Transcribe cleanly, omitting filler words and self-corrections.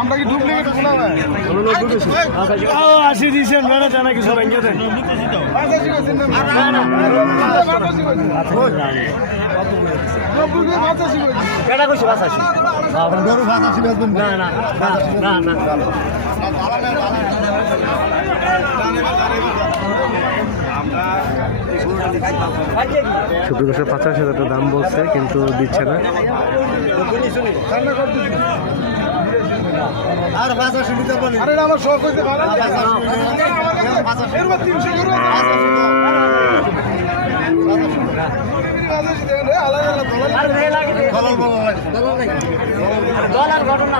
আমরা কি ডুপ্লিকেট শোনা ভাই 80 দিয়েছেন বেড়া জানা কিছু ভেঙে দেন কেটা কইছি 85 গরু 85 বেচবেন না না না না সুপ্রিয় দর্শক 85,000 টাকা দাম বলছে কিন্তু দিচ্ছে না। আর 85 নিতে বলি আরে আমার শখ হইছে ভালো 85 এর 300 ইউরো ডলার ঘটনা